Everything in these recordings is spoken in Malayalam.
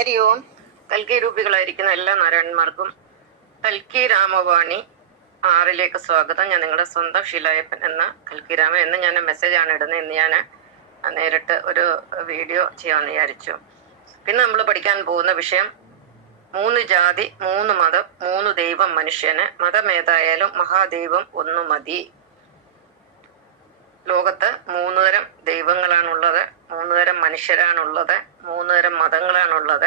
ഹരി ഓം. കൽക്കി രൂപികളായിരിക്കുന്ന എല്ലാ നാരായണന്മാർക്കും കൽക്കി രാമവാണി 6 സ്വാഗതം. ഞാൻ നിങ്ങളുടെ സ്വന്തം ഷീലായപ്പൻ എന്ന കൽക്കി രാമൻ. എന്ന് ഞാൻ മെസ്സേജാണ് ഇടുന്നത്. ഇന്ന് ഞാൻ നേരിട്ട് ഒരു വീഡിയോ ചെയ്യാമെന്ന് വിചാരിച്ചു. പിന്നെ നമ്മൾ പഠിക്കാൻ പോകുന്ന വിഷയം 3 ജാതി, 3 മതം, 3 ദൈവം മനുഷ്യന്. മതമേതായാലും മഹാദൈവം ഒന്നു മതി. ലോകത്ത് 3 തരം ദൈവങ്ങളാണുള്ളത്, 3 തരം മനുഷ്യരാണുള്ളത്, 3 തരം മതങ്ങളാണുള്ളത്.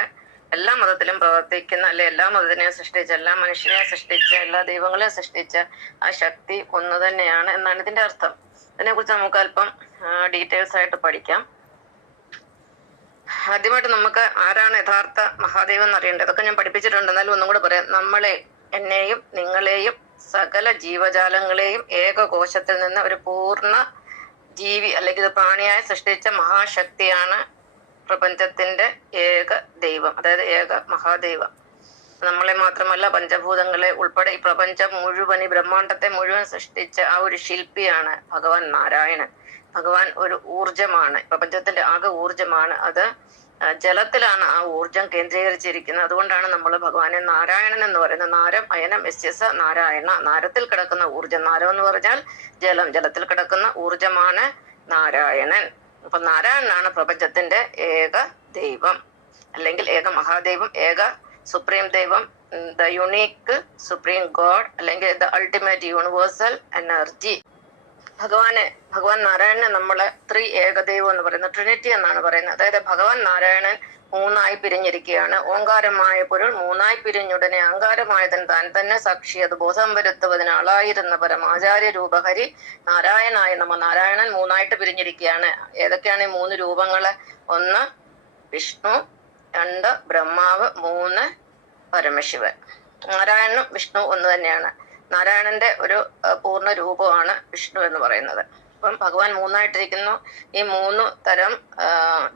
എല്ലാ മതത്തിലും പ്രവർത്തിക്കുന്ന, അല്ലെ എല്ലാ മതത്തിനെയും സൃഷ്ടിച്ച, എല്ലാ മനുഷ്യരെയും സൃഷ്ടിച്ച, എല്ലാ ദൈവങ്ങളെയും സൃഷ്ടിച്ച ആ ശക്തി ഒന്ന് തന്നെയാണ് എന്നാണ് ഇതിന്റെ അർത്ഥം. ഇതിനെക്കുറിച്ച് നമുക്ക് അല്പം ഡീറ്റെയിൽസ് ആയിട്ട് പഠിക്കാം. ആദ്യമായിട്ട് നമുക്ക് ആരാണ് യഥാർത്ഥ മഹാദൈവം എന്നറിയേണ്ടത്. അതൊക്കെ ഞാൻ പഠിപ്പിച്ചിട്ടുണ്ട്, എന്നാലും ഒന്നും കൂടെ പറയാം. നമ്മളെ, എന്നെയും നിങ്ങളെയും സകല ജീവജാലങ്ങളെയും ഏകകോശത്തിൽ നിന്ന് ഒരു പൂർണ്ണ ജീവി അല്ലെങ്കിൽ പ്രാണിയായി സൃഷ്ടിച്ച മഹാശക്തിയാണ് പ്രപഞ്ചത്തിന്റെ ഏക ദൈവം, അതായത് ഏക മഹാദൈവം. നമ്മളെ മാത്രമല്ല, പഞ്ചഭൂതങ്ങളെ ഉൾപ്പെടെ ഈ പ്രപഞ്ചം മുഴുവൻ, ഈ ബ്രഹ്മാണ്ടത്തെ മുഴുവൻ സൃഷ്ടിച്ച ആ ഒരു ശില്പിയാണ് ഭഗവാൻ നാരായണൻ. ഭഗവാൻ ഒരു ഊർജമാണ്, പ്രപഞ്ചത്തിന്റെ ആകെ ഊർജമാണ്. അത് ജലത്തിലാണ് ആ ഊർജം കേന്ദ്രീകരിച്ചിരിക്കുന്നത്. അതുകൊണ്ടാണ് നമ്മൾ ഭഗവാനെ നാരായണൻ എന്ന് പറയുന്നത്. നാരം അയനം യസ്യസ നാരായണ. നാരത്തിൽ കിടക്കുന്ന ഊർജം, നാരം എന്ന് പറഞ്ഞാൽ ജലം, ജലത്തിൽ കിടക്കുന്ന ഊർജമാണ് നാരായണൻ. അപ്പൊ നാരായണനാണ് പ്രപഞ്ചത്തിന്റെ ഏക ദൈവം, അല്ലെങ്കിൽ ഏക മഹാദൈവം, ഏക സുപ്രീം ദൈവം, ദ യുണീക്ക് സുപ്രീം ഗോഡ്, അല്ലെങ്കിൽ ദ അൾട്ടിമേറ്റ് യൂണിവേഴ്സൽ എനർജി. ഭഗവാൻ നാരായണനെ നമ്മള് ഏകദൈവം എന്ന് പറയുന്നത്, ട്രിനിറ്റി എന്നാണ് പറയുന്നത്. അതായത് ഭഗവാൻ നാരായണൻ 3ആയി പിരിഞ്ഞിരിക്കുകയാണ്. ഓങ്കാരമായ പൊരുൾ 3ആയി പിരിഞ്ഞുടനെ അഹങ്കാരമായതൻ താൻ തന്നെ സാക്ഷി അത് ബോധം വരുത്തുവതിന് ആളായിരുന്ന പരമാചാര്യ രൂപഹരി നാരായണായ നമ്മ. നാരായണൻ 3ആയിട്ട് പിരിഞ്ഞിരിക്കുകയാണ്. ഏതൊക്കെയാണ് ഈ 3 രൂപങ്ങള്? 1 വിഷ്ണു, 2 ബ്രഹ്മാവ്, 3 പരമശിവൻ. നാരായണനും വിഷ്ണു ഒന്ന് തന്നെയാണ്. നാരായണന്റെ ഒരു പൂർണ്ണ രൂപമാണ് വിഷ്ണു എന്ന് പറയുന്നത്. അപ്പം ഭഗവാൻ 3ആയിട്ടിരിക്കുന്നു. ഈ 3 തരം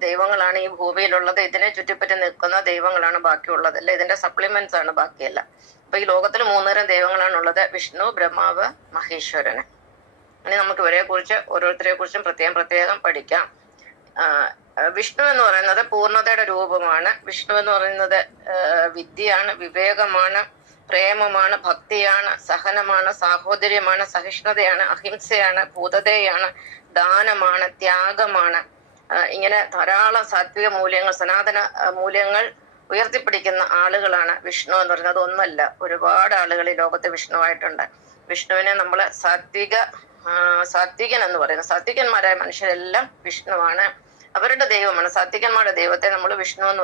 ദൈവങ്ങളാണ് ഈ ഭൂമിയിലുള്ളത്. ഇതിനെ ചുറ്റിപ്പറ്റി നിൽക്കുന്ന ദൈവങ്ങളാണ് ബാക്കിയുള്ളത്, അല്ലെ ഇതിന്റെ സപ്ലിമെന്റ്സ് ആണ് ബാക്കിയല്ല. അപ്പൊ ഈ ലോകത്തിൽ 3 തരം ദൈവങ്ങളാണുള്ളത്: വിഷ്ണു, ബ്രഹ്മാവ്, മഹേശ്വരന്. ഇനി നമുക്ക് ഇവരെ കുറിച്ച് ഓരോരുത്തരെ കുറിച്ചും പ്രത്യേകം പഠിക്കാം. വിഷ്ണു എന്ന് പറയുന്നത് പൂർണ്ണതയുടെ രൂപമാണ്. വിഷ്ണു എന്ന് പറയുന്നത് വിദ്യയാണ്, വിവേകമാണ്, പ്രേമമാണ്, ഭക്തിയാണ്, സഹനമാണ്, സാഹോദര്യമാണ്, സഹിഷ്ണുതയാണ്, അഹിംസയാണ്, ഭൂതതയാണ്, ദാനമാണ്, ത്യാഗമാണ്. ഇങ്ങനെ ധാരാളം സാത്വിക മൂല്യങ്ങൾ, സനാതന മൂല്യങ്ങൾ ഉയർത്തിപ്പിടിക്കുന്ന ആളുകളാണ് വിഷ്ണു എന്ന് പറയുന്നത്. ഒന്നല്ല, ഒരുപാട് ആളുകൾ ഈ ലോകത്ത് വിഷ്ണുവായിട്ടുണ്ട്. വിഷ്ണുവിനെ നമ്മൾ സാത്വികൻ എന്ന് പറയുന്നത്. സാത്വികന്മാരായ മനുഷ്യരെല്ലാം വിഷ്ണുവാണ്, അവരുടെ ദൈവമാണ്. സാത്വികന്മാരുടെ ദൈവത്തെ നമ്മൾ വിഷ്ണു എന്ന്